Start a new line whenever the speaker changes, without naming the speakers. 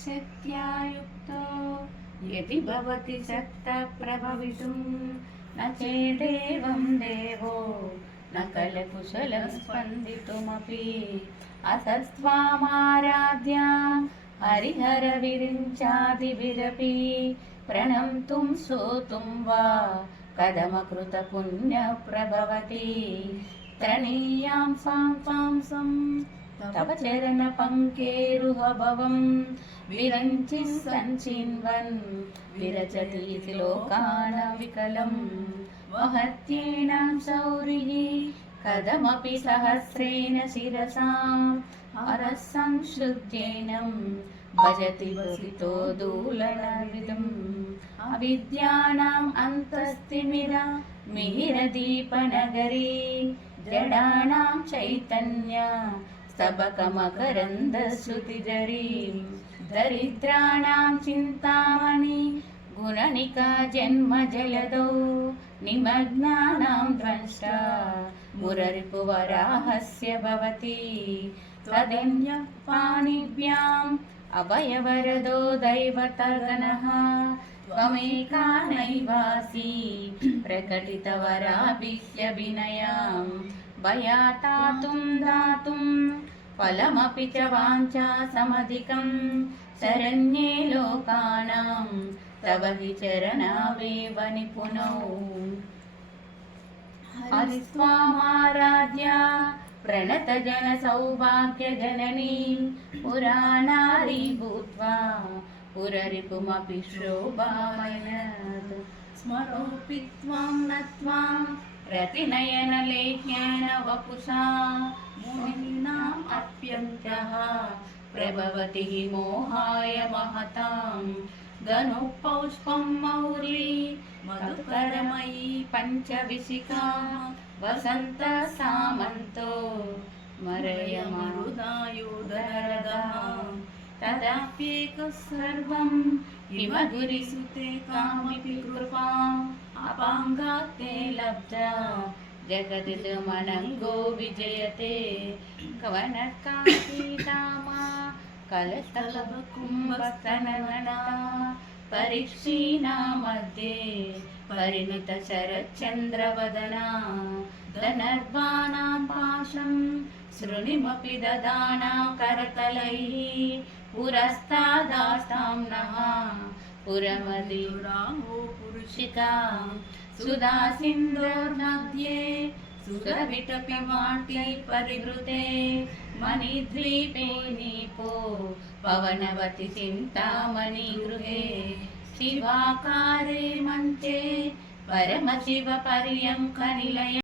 శివశక్త్యాయుక్తో
యది భవతి సత్త ప్రభవితుం న చేదేవం దేవో న కలకుశలం స్పందితుమపి అసస్వామారాధ్య హరిహర విరించాదిభిరపి ప్రణంతుం శ్రోతుం వా కదమకృత పుణ్య ప్రభవతి త్రణీయాం సాం సాం तव चरणपङ्केरुहभवं विरञ्चि सञ्चिन्वन् विरचतीति लोकानविकलं वहत्येनां शौरिः कदमपि सहस्रेण शिरसाम् हरः संश्रुत्येनं भजति वसितो दूलनविदम् अविद्यानाम् अन्तस्तिमिरा मिहिरदीपनगरी जडानां चैतन्य स्तबकमकरन्दश्रुतिजरी दरिद्राणां चिन्तामणि गुणनिका जन्मजलदौ निमग्नानां द्वंष्टा मुररिपुवराहस्य भवति त्वदन्यः पाणिभ्याम् अभयवरदो दैवतगणः त्वमेका नैवासि प्रकटितवराभिह्यभिनयां भयातातुं दातुं फलमपि च वाञ्छा समधिकं शरण्ये लोकानां तव हि चरणावेव निपुणौ हरिस्वामाराध्या प्रणतजनसौभाग्यजननी पुराणारी भूत्वा पुररिपुमपि शोभामयत् स्मरोऽपि त्वां न त्वां प्रतिनयनलेख्यानवपुषा मुनीनाम् अप्यन्तः प्रभवति हि मोहाय महतां गनुपौष्पं मौली मधुकरमयी पञ्चविशिका वसन्त सामन्तो मरयमरुदायुधरदः तदाप्येकः सर्वं हिमगिरिसुते कामपि कृपाम् अपाङ्गात् ते लब्धा जगति मनङ्गो विजयते कवनकाशीतामा ಕಲತಲವ ಕುಂಭಸ್ತನವನ ಪರಿಕ್ಷೀಣಾ ಮಧ್ಯೆ ಪರಿಣಿತ ಶರಚ್ಚಂದ್ರವದನ ಧನರ್ವಾಣಾಂ ಪಾಶಂ శృణిమపి దదానా కరతలై పురస్తాదాస్తాం నః పురమదిరామో పురుషికా సుధా సింధోర్నద్యే सुरविटपि माटी परिवृते मणिद्वीपे नीपो पवनवति चिन्तामणि गृहे शिवाकारे मञ्चे परमशिवपर्यङ्कनिलय